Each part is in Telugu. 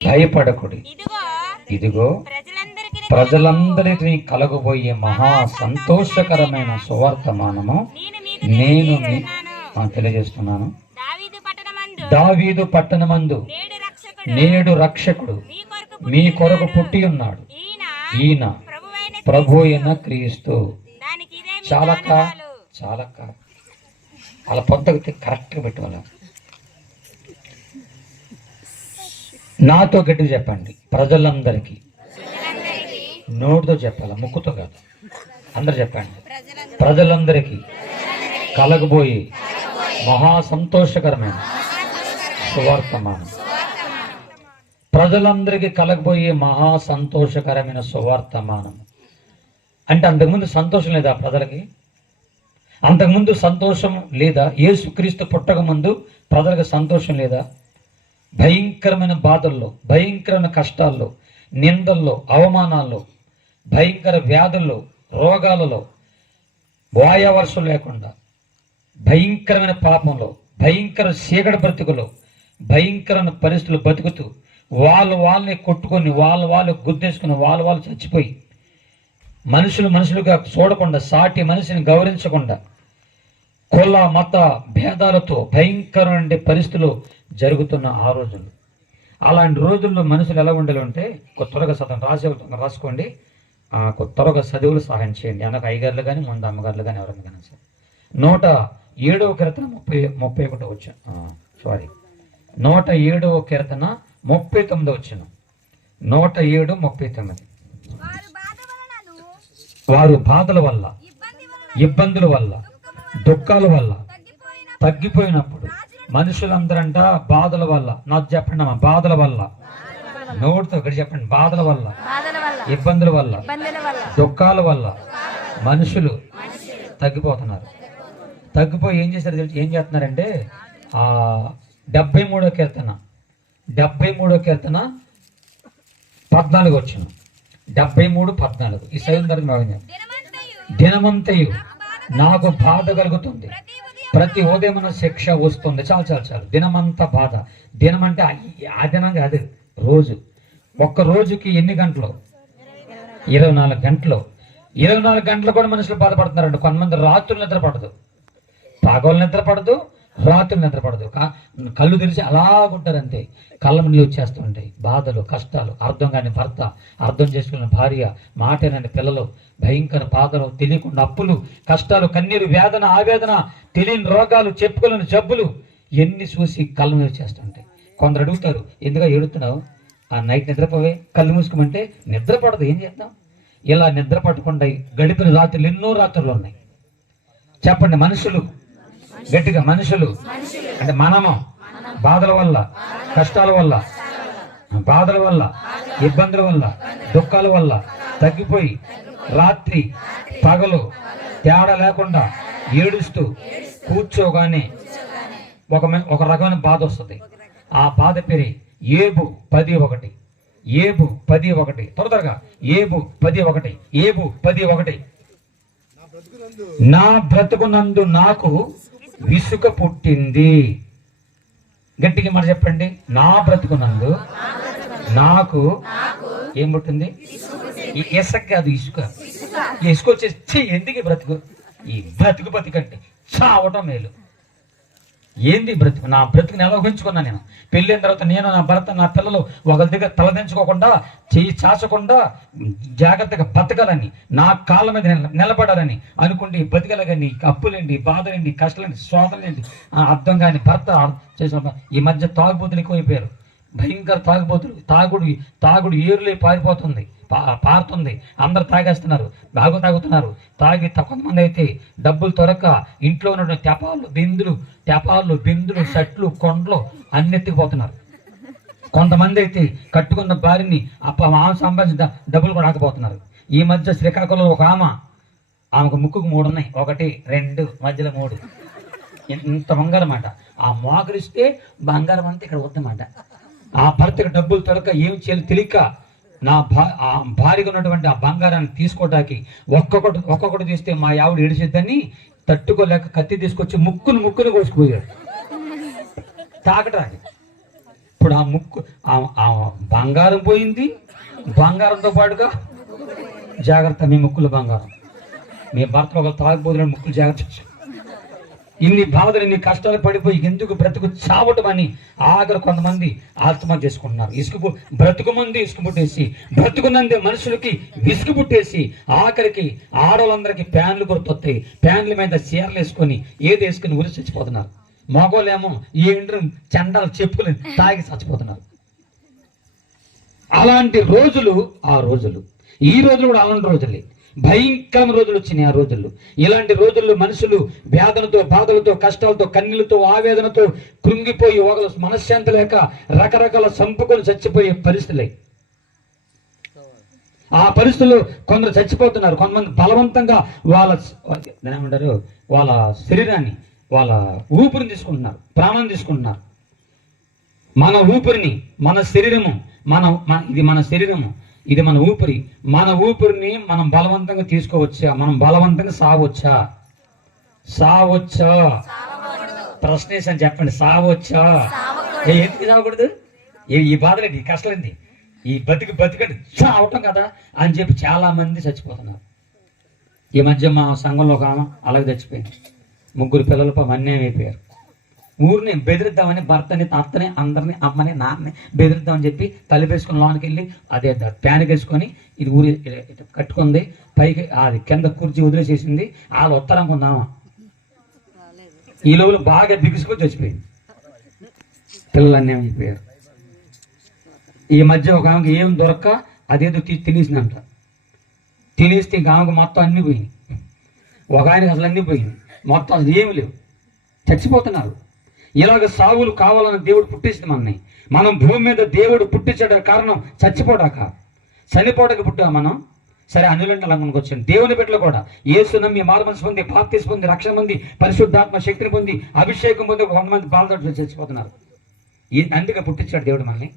భయపడకుడి, ఇదిగో ప్రజలందరికీ కలగబోయే మహా సంతోషకరమైన సువర్తమానము నేను తెలియజేస్తున్నాను. దావీదు పట్టణమందు నేడు రక్షకుడు మీ కొరకు పుట్టి ఉన్నాడు. ఈయన ప్రభు అయిన క్రీస్తు. చాలక వాళ్ళ పొంతకి కరెక్ట్గా పెట్టుకోవాలి. నాతో గట్టిగా చెప్పండి. ప్రజలందరికీ. నోటితో చెప్పాలి, ముక్కుతో కాదు. అందరు చెప్పండి. ప్రజలందరికీ కలగబోయే మహా సంతోషకరమైన సువార్తమానం. ప్రజలందరికీ కలగబోయే మహా సంతోషకరమైన సువార్తమానం అంటే అంతకుముందు సంతోషం లేదా ప్రజలకి? అంతకుముందు సంతోషం లేదా? యేసుక్రీస్తు పుట్టక ముందు ప్రజలకు సంతోషం లేదా? భయంకరమైన బాధల్లో, భయంకరమైన కష్టాల్లో, నిందల్లో, అవమానాల్లో, భయంకర వ్యాధుల్లో, రోగాలలో, వాయావర్షం లేకుండా, భయంకరమైన పాపంలో, భయంకర చీకటి బ్రతుకులో, భయంకరమైన పరిస్థితులు బతుకుతూ వాళ్ళని కొట్టుకొని వాళ్ళు గుద్దేసుకుని వాళ్ళు చచ్చిపోయి మనుషులుగా చూడకుండా, సాటి మనిషిని గౌరవించకుండా, కుల మత భేదాలతో భయంకరమైన పరిస్థితులు జరుగుతున్న ఆ రోజులు. అలాంటి రోజుల్లో మనుషులు ఎలా ఉండాలి అంటే త్వరగా రాసుకోండి. త్వరగా చదువులు సహాయం చేయండి. అనగా అయ్యగారులు కానీ ముందు అమ్మగారులు కానీ ఎవరైనా కానీ సరే. 107వ కీర్తన 31 వచ్చాను. 107వ కీర్తన 39 వచ్చాను. 107:39. వారు బాధల వల్ల, ఇబ్బందుల వల్ల, దుఃఖాల వల్ల తగ్గిపోయినప్పుడు మనుషులందరంట బాధల వల్ల, నాకు చెప్పండి అమ్మా, బాధల వల్ల, నోటితో ఇక్కడ చెప్పండి, బాధల వల్ల, ఇబ్బందుల వల్ల, దుఃఖాల వల్ల మనుషులు తగ్గిపోతున్నారు. తగ్గిపోయి ఏం చేస్తున్నారంటే 73వ కీర్తన 14 వచ్చిన 73:14 ఈ సైతం దినమంతయు నాకు బాధ కలుగుతుంది, ప్రతి ఉదయమున శిక్ష వస్తుంది. చాలు. దినమంతా బాధ. దినం అంటే ఆ దినం కాదు, రోజు. ఒక్క రోజుకి ఎన్ని గంటలు? 24 గంటలు. 24 గంటలు కూడా మనుషులు బాధపడుతున్నారండి. కొంతమంది రాత్రులు నిద్ర పడదు, పగలు నిద్ర పడదు, రాత్రులు నిద్ర పడదు. కళ్ళు తెరిచి అలాగుంటారు అంతే. కళ్ళ నీళ్ళు వచ్చేస్తూ ఉంటాయి. బాధలు, కష్టాలు, అర్థం కాని భర్త, అర్థం చేసుకున్న భార్య, మాటేనని పిల్లలు, భయంకర బాధలు, తెలియకుండా అప్పులు, కష్టాలు, కన్నీరు, వేదన, ఆవేదన, తెలియని రోగాలు, చెప్పుకోలేని జబ్బులు ఎన్ని చూసి కళ్ళ నీళ్ళు వచ్చేస్తుంటాయి. కొందరు అడుగుతారు, ఎందుగా ఏడుతున్నావు? ఆ నైట్ నిద్రపోవే, కళ్ళు మూసుకోమంటే నిద్ర పడదు. ఏం చేద్దాం? ఇలా నిద్ర పట్టకుండా గడిపిన రాత్రులు ఎన్నో రాత్రులు ఉన్నాయి. చెప్పండి. మనుషులు, గట్టిగా మనుషులు అంటే మనము బాధల వల్ల, కష్టాల వల్ల, బాధల వల్ల, ఇబ్బందుల వల్ల, దుఃఖాల వల్ల తగ్గిపోయి రాత్రి పగలు తేడా లేకుండా ఏడుస్తూ కూర్చోగానే ఒక రకమైన బాధ వస్తుంది. ఆ బాధ పేరు ఏబు 10:1. ఏబు 10:1. త్వరగా ఏబు 10:1. నా బ్రతుకునందు నాకు విసుక పుట్టింది. గట్టిగా మాట చెప్పండి. నా బ్రతుకునందు నాకు ఏం పుట్టింది? ఇసుక కాదు, ఇసుక. ఇసుక వచ్చేసి ఎందుకు బ్రతుకు? ఈ బ్రతుకు బతికంటే చావటం మేలు. ఏంది బ్రతుకు? నా బ్రతుకుని ఎలా ఊహించుకున్నా నేను. పెళ్ళైన తర్వాత నేను, నా భర్త, నా పిల్లలు ఒకరి దగ్గర తలదించుకోకుండా, చెయ్యి చాచకుండా జాగ్రత్తగా బతకాలని, నా కాళ్ళ మీద నిలబడాలని అనుకుంటే బతకలేని అప్పులేండి, బాధలేండి, కష్టాలేండి, శోధలేండి, అర్థం కాని భర్త చేసిన. ఈ మధ్య తాగుబోతులు ఎక్కువైపోయారు. భయంకర తాగుబోతులు. తాగుడు ఏరులే పారుతుంది. అందరు తాగేస్తున్నారు, తాగుతున్నారు. తాగి కొంతమంది అయితే డబ్బులు దొరక్క ఇంట్లో ఉన్న తెపాలు, బిందులు, షట్లు, కొండలు అన్ని ఎత్తుకుపోతున్నారు. కొంతమంది అయితే కట్టుకున్న భార్యని ఆమె సంపాదించిన డబ్బులు కూడా రాకపోతున్నారు. ఈ మధ్య శ్రీకాకుళంలో ఒక ఆమెకు ముక్కుకు 3 ఉన్నాయి. 1, 2, మధ్యలో 3. ఇంత బంగారం మాట. ఆ మోకరిస్తే బంగారం అంతా ఇక్కడ వద్దన్నమాట. ఆ భర్తకు డబ్బులు దొరక ఏం చేయాలి తెలియక భార్యగా ఉన్నటువంటి ఆ బంగారాన్ని తీసుకోవడానికి ఒక్కొక్కటి తీస్తే మా ఆవిడ ఏడిచిద్దని తట్టుకోలేక కత్తి తీసుకొచ్చి ముక్కును కోసుకుపోయాడు తాగటానికి. ఇప్పుడు ఆ ముక్కు ఆ బంగారం పోయింది, బంగారంతో పాటుగా జాగ్రత్త, మీ ముక్కులు బంగారం. మీ భర్త ఒక తాగిపోతున్న ముక్కులు జాగ్రత్త. ఇన్ని బాధలు, ఇన్ని కష్టాలు పడిపోయి ఎందుకు బ్రతుకు చావటం అని ఆఖరు కొంతమంది ఆత్మహత్య చేసుకుంటున్నారు. బ్రతుకు మంది ఇసుకు పుట్టేసి, బ్రతుకున్నందే మనుషులకి విసుగు పుట్టేసి ఆఖరికి ఆడవాళ్ళందరికీ ప్యాన్లు గుర్తొస్తాయి. ప్యాన్ల మీద చీరలు వేసుకొని ఏది వేసుకుని ఉరి చచ్చిపోతున్నారు. మగోళ్ళేమో ఈ ఎండ్రు చండాలు చెప్పులు తాగి చచ్చిపోతున్నారు. అలాంటి రోజులు ఆ రోజులు. ఈ రోజులు కూడా అలాంటి రోజులే. భయంకరమైన రోజులు వచ్చినాయి ఆ రోజుల్లో. ఇలాంటి రోజుల్లో మనుషులు వ్యాధులతో, బాధలతో, కష్టాలతో, కన్నీళ్లతో, ఆవేదనతో కృంగిపోయి ఒకరు మనశ్శాంతి లేక రకరకాల సంపుకొని చచ్చిపోయే పరిస్థితులే. ఆ పరిస్థితుల్లో కొందరు చచ్చిపోతున్నారు. కొంతమంది బలవంతంగా ఏమంటారు, వాళ్ళ శరీరాన్ని, వాళ్ళ ఊపిరిని తీసుకుంటున్నారు, ప్రాణం తీసుకుంటున్నారు. మన ఊపిరిని, మన శరీరము, ఇది మన శరీరము, ఇది మన ఊపిరి. మన ఊపిరిని మనం బలవంతంగా తీసుకోవచ్చా? మనం బలవంతంగా సావచ్చా? ప్రశ్న వేసాను, చెప్పండి. సావచ్చా? ఎందుకు సాగకూడదు? ఈ బాధలేంటి, ఈ కష్టాలేంటి, ఈ బతికండి చావటం కదా అని చెప్పి చాలా మంది చచ్చిపోతున్నారు. ఈ మధ్య మా సంఘంలో ఒక ఆమె అలాగే చచ్చిపోయింది. 3 పిల్లలు అన్యాయం అయిపోయారు. ఊరిని బెదిరిద్దామని భర్తని, అత్తని, అందరిని, అమ్మని, నాన్నని బెదిరిద్దామని చెప్పి తలిపేసుకుని లోనికి వెళ్ళి అదే ప్యానిక్ వేసుకొని ఇది ఊరి కట్టుకుంది. పైకి అది కింద కుర్చీ వదిలేసేసింది. వాళ్ళు ఉత్తరంకుందామా, ఈ లోపల బాగా బిగుసుకొని చచ్చిపోయింది. పిల్లలు అన్యాయం అయిపోయారు. ఈ మధ్య ఒక ఆమెకి ఏం దొరక్క అదేదో తినేసిందంట. తినేస్తే ఇంక ఆమెకు మొత్తం అన్ని పోయింది. ఒక ఆయనకి అసలు అన్ని పోయింది, మొత్తం అసలు ఏమి లేవు. చచ్చిపోతున్నారు. ఇలాగ సావులు కావాలని దేవుడు పుట్టించింది మనని. మనం భూమి మీద దేవుడు పుట్టించడ కారణం చచ్చిపోడాక, చనిపోవడానికి పుట్టా మనం. సరే, అనులంటే అలా మనకు వచ్చాను. దేవుని బిడ్డలు కూడా యేసు నమ్మి మారుమనసు పొంది, బాప్తిస్మం పొంది, రక్షణ పొంది, పరిశుద్ధాత్మ శక్తిని పొంది, అభిషేకం పొంది కొంతమంది బాధతో చచ్చిపోతున్నారు. అందుకే పుట్టించాడు దేవుడు మనల్ని.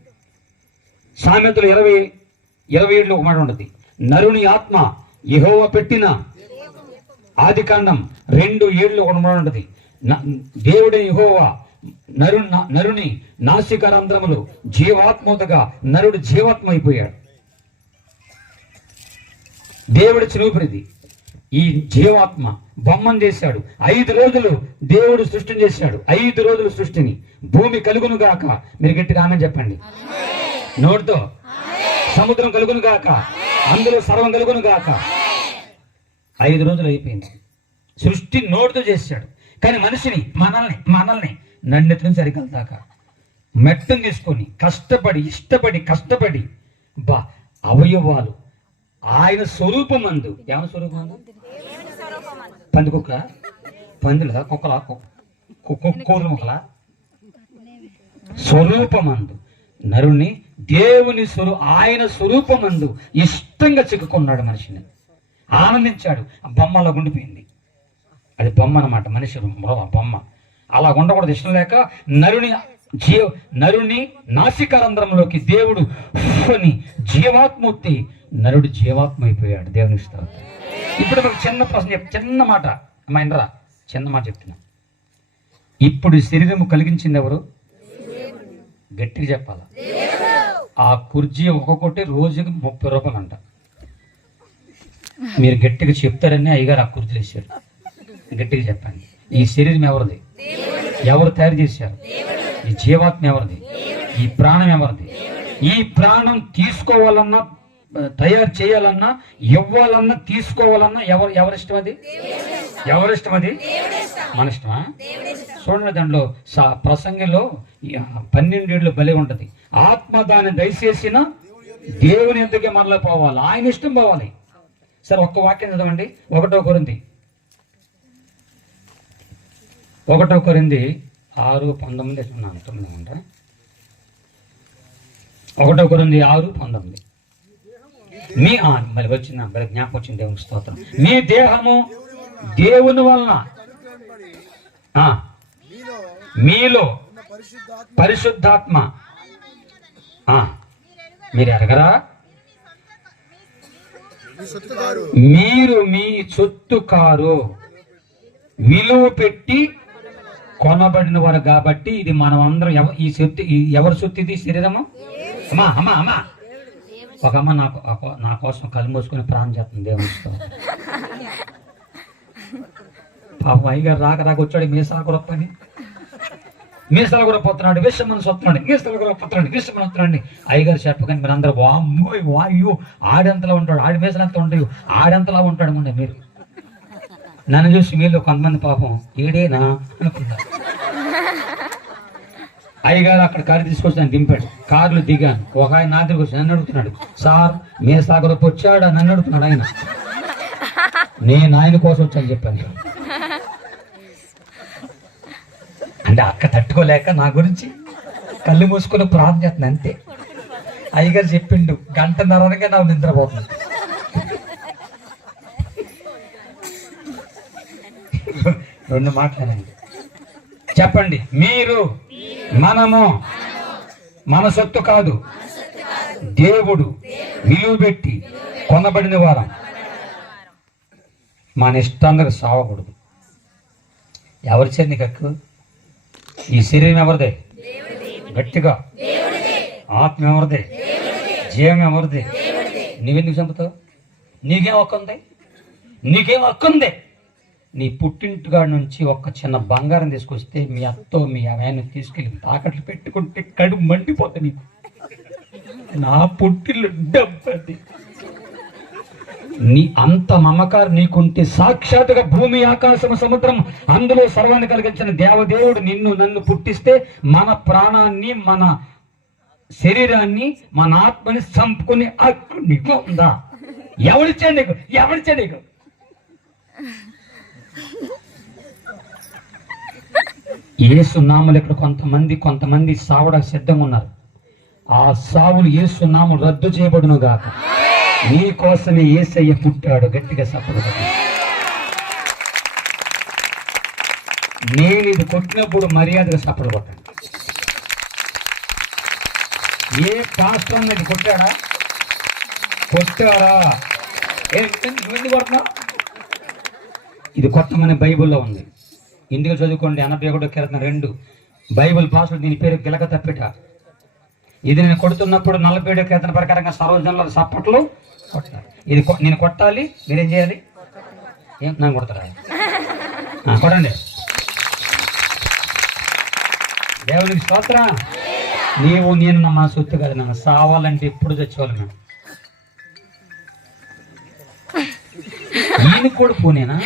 సామెతలు 20:27 ఒక మాట ఉంటుంది, నరుని ఆత్మ యెహోవా పెట్టిన, ఆది కాండం 2:7 ఒక మాట ఉంటుంది, దేవుడే యెహోవా నరుని నాసికారంధ్రములు జీవాత్మగా, నరుడు జీవాత్మ అయిపోయాడు. దేవుడి చిలుపురిది ఈ జీవాత్మ. బొమ్మను చేశాడు. 5 రోజులు దేవుడు సృష్టిని చేశాడు. 5 రోజులు సృష్టిని. భూమి కలుగును గాక. మీరు గట్టిగా ఆమె చెప్పండి నోటితో. సముద్రం కలుగును గాక, అందులో సర్వం కలుగును గాక. 5 రోజులు అయిపోయింది. సృష్టి నోటితో చేశాడు. కానీ మనిషిని, మనల్ని నన్నెత్తి నుంచి సరికల్దాకా మెట్టును తీసుకొని కష్టపడి అవయవాలు ఆయన స్వరూపమందు. ఏమైనా స్వరూపమందు? పందికొక్క, పందుల, కుక్కల, కోతుల మొక్కల స్వరూపమందు నరుణ్ణి దేవుని ఆయన స్వరూపమందు ఇష్టంగా చిక్కుకున్నాడు. మనిషిని ఆనందించాడు. ఆ బొమ్మ అలా ఉండిపోయింది. అది బొమ్మ అన్నమాట, మనిషి బొమ్మ. అలా ఉండకూడదు. ఇష్టం లేక నరుని నాసికారంధ్రంలోకి దేవుడు జీవాత్మూర్తి, నరుడు జీవాత్మ అయిపోయాడు. దేవుని ఇస్తారు. ఇప్పుడు ఒక చిన్న ప్రశ్న చిన్న మాట మైండ్రా, చిన్న మాట చెప్తున్నా. ఇప్పుడు శరీరము కలిగించింది ఎవరు? గట్టిగా చెప్పాలా? ఆ కుర్జీ ఒక్కొక్కటి రోజుకి 30 రూపాయలు అంట. మీరు గట్టిగా చెప్తారని అయ్యగారు ఆ కుర్చీలు వేసారు. గట్టిగా చెప్పండి. ఈ శరీరం ఎవరిది? ఎవరు తయారు చేశారు? ఈ జీవాత్మ ఎవరిది? ఈ ప్రాణం ఎవరిది? ఈ ప్రాణం తీసుకోవాలన్నా, తయారు చేయాలన్నా, ఇవ్వాలన్నా, తీసుకోవాలన్నా ఎవరిష్టం అది? ఎవరిష్టం అది? మన ఇష్టమా? చూడండి, దాంట్లో ప్రసంగంలో 12 బలి ఉంటది. ఆత్మ దాన్ని దయచేసిన దేవుని ఎందుకే మనలో పోవాలి, ఆయన ఇష్టం పోవాలి. సరే, ఒక్క వాక్యం చదవండి. 1 కొరింథీ 6:19 9 1 కొరింథీ 6:19 మరి వచ్చిందా? మరి జ్ఞాపకం వచ్చింది. దేవునికి స్తోత్రం. మీ దేహము దేవుని వలన మీలో పరిశుద్ధాత్మ మీరు ఎరగరా? మీరు మీ సొత్తు కారు, విలువ పెట్టి కొనబడిన వారు కాబట్టి ఇది మనం అందరం ఈ సొత్తు ఎవరి సొత్తు ఇది శరీరము. అమ్మా అమ్మా అమ్మా ఒక అమ్మ నా కోసం కళ్ళు మూసుకొని ప్రాణం చేస్తుంది దేవునితో. పాపం అయ్యగారు రాక వచ్చాడు, మీసాల గురప్పని మీసాల కూడా పోతున్నాడు, విషమని వస్తున్నాడు, మీసాల కూడా పోతున్నాడు, విషమని వస్తున్నాడు. అయ్యగారు చెప్పగానే మీరు అందరూ వామ్మోయ్ వాయు ఆడంతలా ఉంటాడు, ఆడి మీసాలు ఎంత ఉంటాయి, ఆడంతలా ఉంటాడు ముందు. మీరు నన్ను చూసి వీళ్ళు కొంతమంది పాపం ఏడేనా అనుకున్నారు. అయ్యగారు అక్కడ కారు తీసుకొచ్చి నన్ను దింపాడు, కారులో దిగాను. ఒక ఆయన నా దగ్గరికి వచ్చి నన్ను అడుగుతున్నాడు, సార్ మీసాగురప్ప వచ్చాడా నన్ను అడుగుతున్నాడు. నేను ఆయన కోసం వచ్చాను చెప్పాను. అంటే అక్క తట్టుకోలేక నా గురించి కళ్ళు మూసుకొని ప్రార్థన చేస్తుంది అంతే. అయ్యగారు చెప్పిండు, గంటన్నరగా నాకు నిద్రపోతుంది. రెండు మాట్లాడండి, చెప్పండి. మీరు మనము మన సొత్తు కాదు, దేవుడు విలువ పెట్టి కొనబడిన వారం. మన ఇష్టానికి సావకూడదు. ఎవరి చేతి కక్కు? ఈ శరీరం ఎవరిదే? గట్టిగా. ఆత్మ ఎవరిదే? జీవం ఎవరిదే? నువ్వెందుకు చంపుతావు? నీకేం హక్కుంది? నీకేం హక్కుంది? నీ పుట్టింటిగాడి నుంచి ఒక చిన్న బంగారం తీసుకొస్తే మీ అత్తో మీ ఆయన తీసుకెళ్ళి తాకట్లు పెట్టుకుంటే కడుపు మండిపోతా నీకు. నా పుట్టిల్లు డబ్బది. నీ అంత మమకారం నీకుంటే సాక్షాత్తుగా భూమి ఆకాశం సముద్రం అందులో సర్వాన్ని కలిగించిన దేవదేవుడు నిన్ను నన్ను పుట్టిస్తే మన ప్రాణాన్ని మన శరీరాన్ని మన ఆత్మని చంపుకునే హక్కు నీకు ఉందా? ఎవరిచ్చా నీకు? ఎవరిచ్చా నీకు? యేసునామలు ఇక్కడ కొంతమంది సావడానికి సిద్ధంగా ఉన్నారు. ఆ సావులు యేసునామం రద్దు చేయబడును గాక. నీ కోసమే యేసయ్య పుట్టాడు. గట్టిగా సపోర్ట్. నేను ఇది కొట్టినప్పుడు మర్యాదగా సపోర్ట్ కొట్టండి. ఏ పాస్టర్ అన్నది కొట్టాడా? కొట్టారా? ఎందుకు కొడుతున్నావు? ఇది కొట్టమని బైబిల్లో ఉంది. ఇందుకు చదువుకోండి. 81:2 బైబిల్ భాషలో దీని పేరు గిలక తప్పిట. ఇది నేను కొడుతున్నప్పుడు 47 కీర్తన ప్రకారంగా సర్వజనుల సప్పట్లు కొట్టాలి. ఇది నేను కొట్టాలి, మీరేం చేయాలి? ఏం నన్ను కొడతారా? కొట్టండి. దేవునికి స్తోత్రం. నేను నా సొత్తు కాదు. నన్ను సావాలంటే ఎప్పుడు తెచ్చేవాళ్ళు మేము. ఈయన కూడా పోనేనా?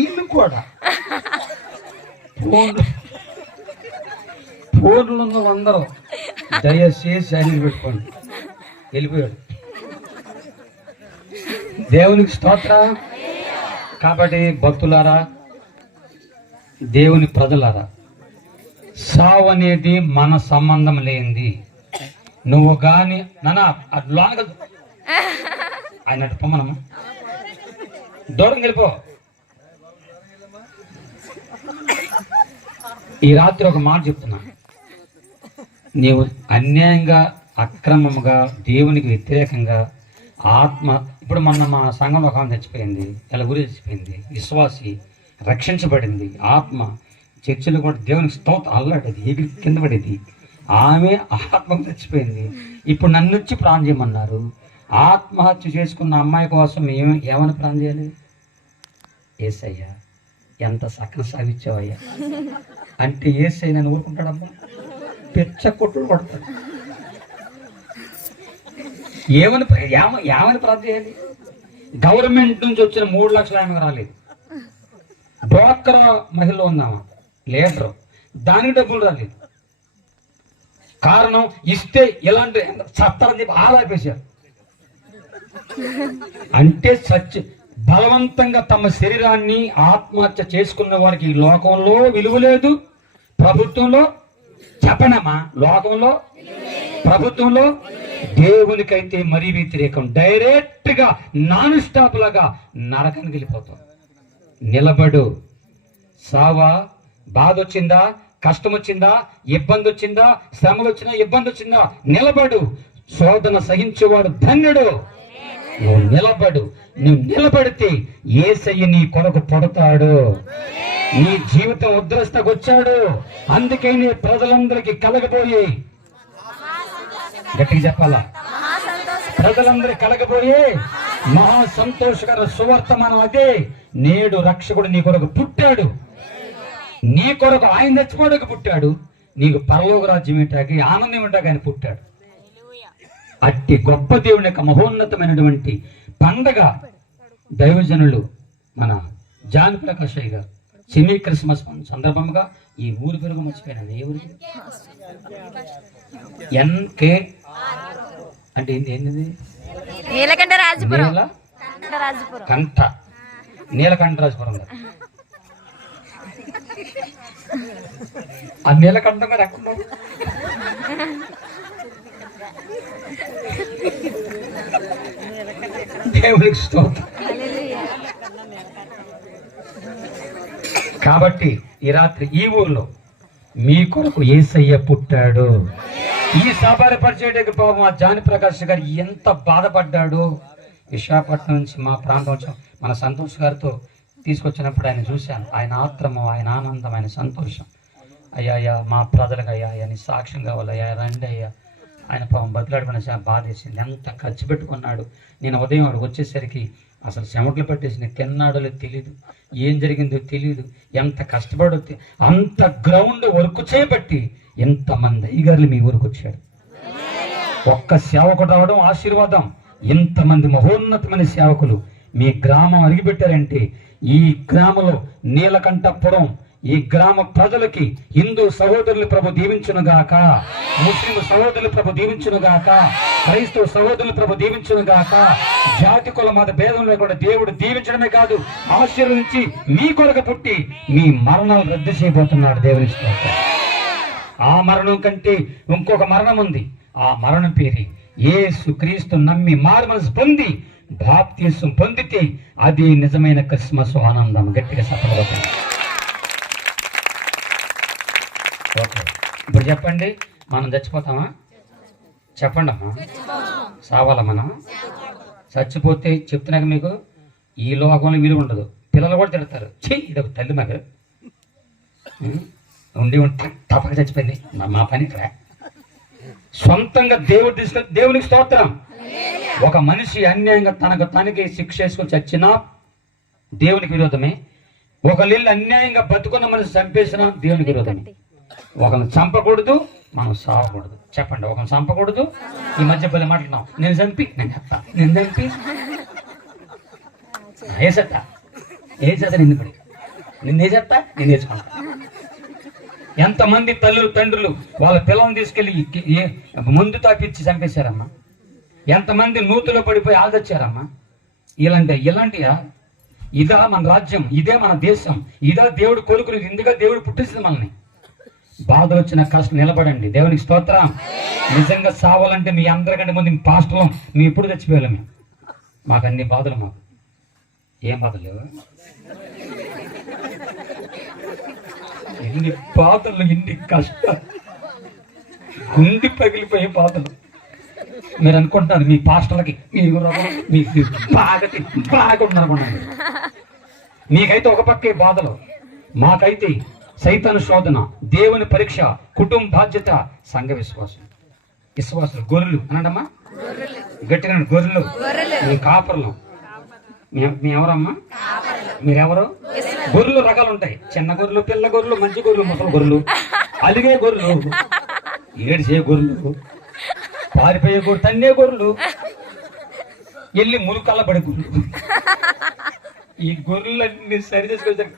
ఈయన కూడా ఫోన్లు ఉన్న అందరూ దయచేసి సైలెంట్ పెట్టుకోండి. వెళ్ళిపోయాడు. దేవునికి స్తోత్రం. కాబట్టి భక్తులారా, దేవుని ప్రజలారా, సావు అనేది మన సంబంధం లేనిది. నువ్వు గాని నానా లోనక ఆయన పొమ్మనమ్మా, దూరం వెళ్ళిపో. ఈ రాత్రి ఒక మాట చెప్తున్నా. నీవు అన్యాయంగా అక్రమంగా దేవునికి వ్యతిరేకంగా ఆత్మ ఇప్పుడు మొన్న మా సంఘంలో ఒక ఆమె చచ్చిపోయింది. ఎలా గురి చచ్చిపోయింది. విశ్వాసి రక్షించబడింది. ఆత్మ చర్చిలో కూడా దేవునికి స్తోత్రం అల్లాడేది, ఎగిరి కింద పడేది. ఆమె ఆత్మ చచ్చిపోయింది. ఇప్పుడు నన్ను వచ్చి ప్రాణం చేయమన్నారు. ఆత్మహత్య చేసుకున్న అమ్మాయి కోసం ఏమని ప్రాణం చేయాలి? యేసయ్యా ఎంత సకన సాగిచ్చావయ్యా అంటే యేసయ్య నన్ను ఊరుకుంటాడమ్మా? పెచ్చ కొట్టుడు కొడతాడు. ఏమని ప్రార్థన చేయాలి? గవర్నమెంట్ నుంచి వచ్చిన 3 లక్షలు ఆమెకు రాలేదు. డ్వాక్రా మహిళ ఉందామా లీడరు, దానికి డబ్బులు రాలేదు. కారణం ఇస్తే ఇలాంటి చత్తారని చెప్పి ఆలాపేశారు. అంటే బలవంతంగా తమ శరీరాన్ని ఆత్మహత్య చేసుకున్న వారికి ఈ లోకంలో విలువ లేదు, ప్రభుత్వంలో చెప్పనమ్మా, లోకంలో ప్రభుత్వంలో దేవునికైతే మరీ వ్యతిరేకం. డైరెక్ట్ గా నాన్ స్టాప్ లాగా నరకానికి వెళ్ళిపోతాం. నిలబడు. సావా, బాధ వచ్చిందా, కష్టం వచ్చిందా, ఇబ్బంది వచ్చిందా, శ్రమలు వచ్చినా, ఇబ్బంది వచ్చిందా, నిలబడు. శోధన సహించేవాడు ధన్యుడు. నువ్వు నిలబడు. నువ్వు నిలబడితే యేసయ్య నీ కొరకు పడతాడు. నీ జీవితం ఉద్రస్తకు వచ్చాడు. అందుకే నీ ప్రజలందరికీ కలగబోయి, గట్టిగా చెప్పాలా, ప్రజలందరూ కలగబోయే మహా సంతోషకర సువర్తమానం అదే. నేడు రక్షకుడు నీ కొరకు పుట్టాడు. నీ కొరకు ఆయన తెచ్చిపోవడానికి పుట్టాడు. నీకు పరలోక రాజ్యం ఏంటాకి, ఆనందం ఏంటాక ఆయన పుట్టాడు. అట్టి గొప్ప దేవుని యొక్క మహోన్నతమైనటువంటి పండగ దైవజనులు మన జాన్ ప్రకాష్ అయ్య గారు సెమీ క్రిస్మస్ సందర్భంగా ఈ ఊరి పేరు మర్చిపోయినాను. ఏ ఊరి? ఎన్కే అంటే ఏంటిది? నీలకంఠరాజపురం. ఆ నీలకంఠం గారు ఎక్కడ? దేవునికి స్తోత్రం. కాబట్టి ఈ రాత్రి ఈ ఊర్లో మీ కొరకు యేసయ్య పుట్టాడు. ఈ సాబారి పరిచయకి పాపం ఆ జాని ప్రకాష్ గారు ఎంత బాధపడ్డాడు. విశాఖపట్నం నుంచి మా ప్రాంతం వచ్చాం, మన సంతోష్ గారితో తీసుకొచ్చినప్పుడు ఆయన చూశాను. ఆయన ఆత్రము, ఆయన ఆనందం, ఆయన సంతోషం. అయ్యా మా ప్రజలకు అయ్యా అని సాక్ష్యం కావాలయ్యా, రండి అయ్యా. ఆయన పాపం బతిలాడుకున్న బాధ వేసింది. ఎంత ఖర్చు పెట్టుకున్నాడు. నేను ఉదయం వాడు వచ్చేసరికి అసలు చెమటలు పట్టేసి తిన్నాడో తెలియదు, ఏం జరిగిందో తెలియదు, ఎంత కష్టపడో. అంత గ్రౌండ్ వర్క్ చేయబట్టి ఎంతమంది అయ్యగారులు మీ ఊరికి వచ్చాడు. ఒక్క సేవకుడు రావడం ఆశీర్వాదం. ఇంతమంది మహోన్నతమైన సేవకులు మీ గ్రామం అరిగిపెట్టారంటే ఈ గ్రామంలో నీలకంఠపురం ఈ గ్రామ ప్రజలకి హిందూ సహోదరులు ప్రభు దీవించునుగాక, ముస్లిం సహోదరులు ప్రభు దీవించునుగాక, క్రైస్తవ సహోదరులు ప్రభు దీవించునుగాక. జాతి కుల మత భేదం లేకుండా దేవుడు దీవించడమే కాదు, ఆశీర్వదించి మీ కొరకు పుట్టి మీ మరణాలు రద్దు చేయబోతున్నాడు. దేవుని స్తోత్రం. ఆ మరణం కంటే ఇంకొక మరణం ఉంది. ఆ మరణం పేరు యేసు క్రీస్తు నమ్మి మారుమనసు పొంది బాప్తిసం పొందితే అది నిజమైన క్రిస్మస్ ఆనందం. గట్టిగా సఫలత. ఓకే, ఇప్పుడు చెప్పండి, మనం చచ్చిపోతామా? చెప్పండి అమ్మా. సావాలా మనం? చచ్చిపోతే చెప్తున్నాక మీకు ఈ లోకంలో విలువ ఉండదు. పిల్లలు కూడా తిడతారు, చెయ్యి ఇదొక తల్లి మాకు ఉండి తప్పక చచ్చిపోయింది, మా పని ఇక్కడ. సొంతంగా దేవుడు తీసుకొని దేవునికి స్తోత్రం. ఒక మనిషి అన్యాయంగా తనకు తనకి శిక్ష వేసుకొని చచ్చినా దేవునికి విరోధమే. ఒకళ్ళు అన్యాయంగా బతుకున్న మనిషి చంపేసినా దేవునికి విరోధమే. ఒకరిని చంపకూడదు, మనం సావకూడదు. చెప్పండి, ఒకరిని చంపకూడదు. ఈ మధ్య పది మాట్లాడుతున్నాం, నేను చంపి నేను చెప్తా, నేను చంపి వేసేస్తా, వేసేస్తా, నిన్ను పడి నిన్ను వేసేస్తా, నేను వేసుకుంటా. ఎంతమంది తల్లులు తండ్రులు వాళ్ళ పిల్లల్ని తీసుకెళ్లి ముందు తాపిచ్చి చంపేశారమ్మా. ఎంతమంది నూతులో పడిపోయి ఆదొచ్చారమ్మా. ఇలాంటియా? ఇదా మన రాజ్యం? ఇదే మన దేశం? ఇదా దేవుడు కోరుకునేది? ఇందుగా దేవుడు పుట్టించింది మనల్ని. బాధ వచ్చిన కష్టం నిలబడండి. దేవునికి స్తోత్రం. నిజంగా సావాలంటే మీ అందరికంటే ముందు పాస్టర్లం మేము ఎప్పుడు చచ్చిపోయాము. మాకు అన్ని బాధలు. మాకు ఏం బాధలు లేవు? ఎన్ని బాధలు, ఎన్ని కష్టాలు, గుండి పగిలిపోయే బాధలు. మీరు అనుకుంటున్నారు మీ పాస్టర్లకి మీకు బాగా ఉన్నారనుకున్నారు. మీకైతే ఒక పక్కే బాధలు, మాకైతే సైతాను శోధన, దేవుని పరీక్ష, కుటుంబ బాధ్యత, సంఘ విశ్వాసులు గొర్రెలు అన్నాడమ్మా. గట్టిగా గొర్రెలు. మీ కాపర్లు. మీ ఎవరమ్మా? మీరెవరు? గొర్రెలు రకాలు ఉంటాయి. చిన్న గొర్రెలు, పిల్ల గొర్రెలు, మంచి గొర్రెలు, ముసలి గొర్రెలు, అలిగే గొర్రెలు, ఏడిసే గొర్రెలు, పారిపోయే గొర్రెలు, తన్నే గొర్రెలు, వెళ్ళి ములుకల్లబడే గొర్రెలు. ఈ గొర్రెలన్నీ సరి చేసుకొచ్చారు.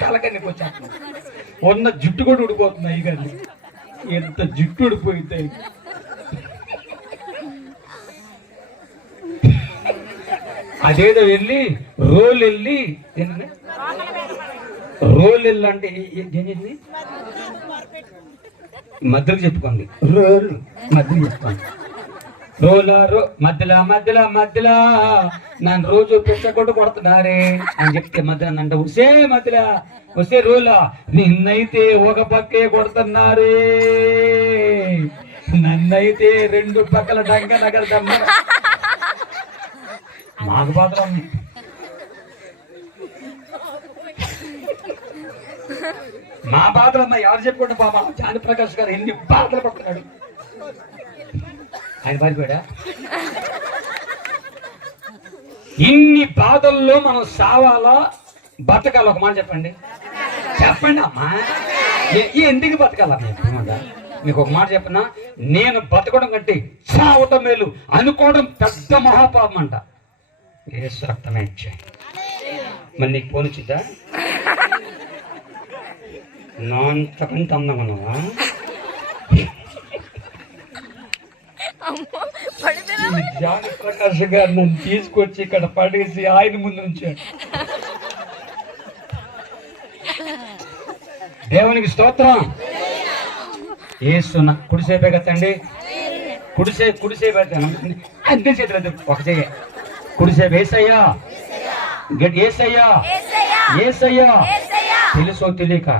తలకన్నీ వచ్చాను. ఉన్న జుట్టు కూడా ఊడిపోతున్నాయి. కానీ ఎంత జుట్టు ఊడిపోయింది. అదేదో వెళ్ళి రోల్ వెళ్ళి అంటే ఏంటి? మధ్యలో చెప్పుకోండి. రోల్ మధ్యలో చెప్పుకోండి. మధ్యలో నన్ను రోజు పిచ్చకొట్టు కొడుతున్నారే అని చెప్తే మధ్యలో అంటే వస్తే రోలా నిన్నైతే ఒక పక్కే కొడుతున్నారే, నన్నైతే రెండు పక్కల డంక నగర దమ్మ. మాకు బాధలు ఉన్నాయి. మా బాధలు అన్నా ఎవరు చెప్పుకుంటే బాబా జాని ప్రకాష్ గారు ఎన్ని బాధలు పడుతున్నాడు. ఆయన పారిపోయాడా? ఇన్ని బాధల్లో మనం సావాలా బతకాలి? ఒక మాట చెప్పండి, చెప్పండి అమ్మా. ఎందుకు బతకాలా? మీకు ఒక మాట చెప్పనా, నేను బతకడం కంటే చావటం మేలు అనుకోవడం పెద్ద మహాపాపం అంట. యేసు రక్తమే ఇచ్చాయి. మరి నీకు పోనిచ్చిద్దా? నాంతకంటే అందంగా ఉన్నావా? జాని ప్రకాష్ గారు నన్ను తీసుకొచ్చి ఇక్కడ పడేసి ఆయన ముందు ఉంచాడు. దేవునికి స్తోత్రం. ఏస్తున్నా కుడిసేపే కదండి, కుడిసేపు అవుతాను అంతే. చేతులు ఒక చెయ్యి కుడిసేపు. ఏసయ్యా ఏసయ్యా ఏసయ్యా. తెలుసో తెలియక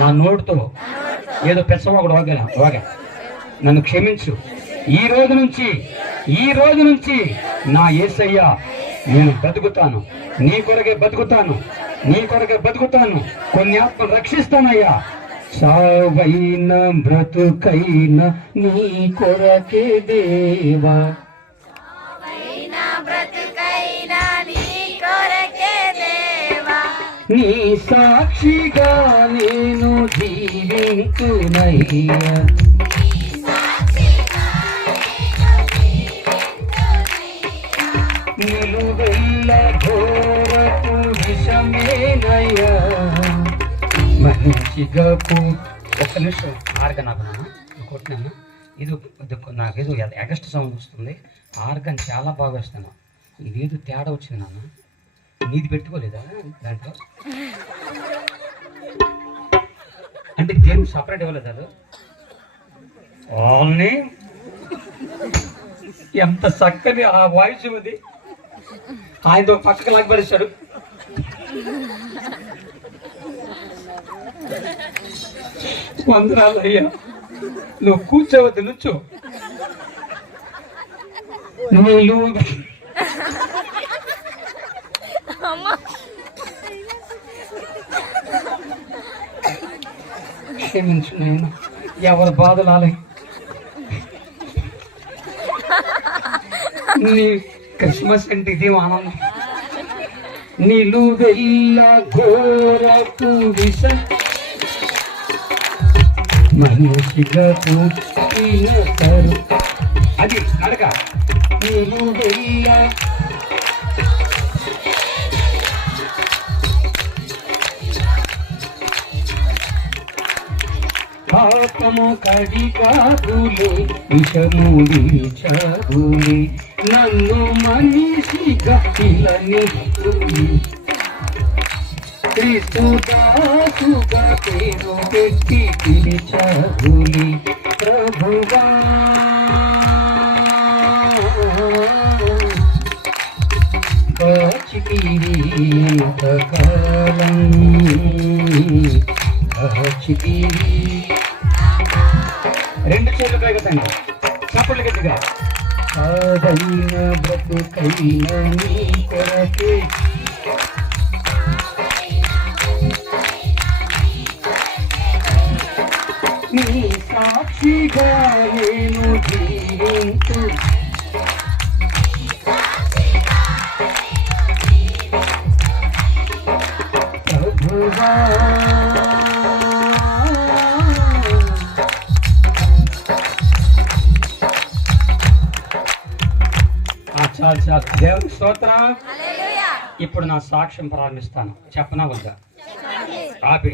నా నోటితో ఏదో పెసవాగుడు వాగా, నన్ను క్షమించు. ఈ రోజు నుంచి నా యేసయ్యా నేను బతుకుతాను, నీ కొరకే బతుకుతాను, కొన్ని ఆత్మలు రక్షిస్తానయ్యా. సావైన బ్రతుకైన నీ కొరకే దేవా, నీ సాక్షిగా నేను జీవించునయ్యా. నిలువెల్ల ఘోరపు విషమేనయ్యా. మంచిగా ఒక్క నిమిషం ఆర్గన్ నాకు కొట్టినాను. ఇది నాకు ఏదో ఎగస్ట్ సౌండ్ వస్తుంది. ఆర్గన్ చాలా బాగా వస్తాను. ఇదేదో తేడా వచ్చింది నాన్న. నీది పెట్టుకోలేదా దాంట్లో? అంటే దేని సపరేట్ ఇవ్వలేదు అది. వాళ్ళని ఎంత చక్కని ఆ వాయిస్ ఉంది. ఆయనతో పక్కకు లాగబడిస్తాడు. వందనాలు అయ్యా. నువ్వు కూర్చోవద్దు, నుంచో. క్షమించు నాయన, ఎవరి బాధలు ఆలే. నీ క్రిస్మస్ అంటే ఇదే ఆనందం. నిలువెల్ల ఘోరపు విష మనిషిగా పుట్టినతరు. అది అడగ. నిలువెల్ల పాపము కడిగాదులే, విషముడి చదులే, నన్ను మనిషిగా పిలని క్రీస్తు దాసుగా పేరు పెట్టి పిలిచాదులే. ప్రభువా కాచికిరి ఎంతకాలం, కాచికిరి. రెండు చేతులు పైకెత్తండి, చప్పట్లు గట్టిగా. సాధైన బ్రతుకైన నీ కొరకే, నీ సాక్షిగా నేను జీవించు. ప్రభువా దేవుని స్తోత్రం. ఇప్పుడు నా సాక్ష్యం ప్రారంభిస్తాను. చెప్పనా వద్దా? ఆపి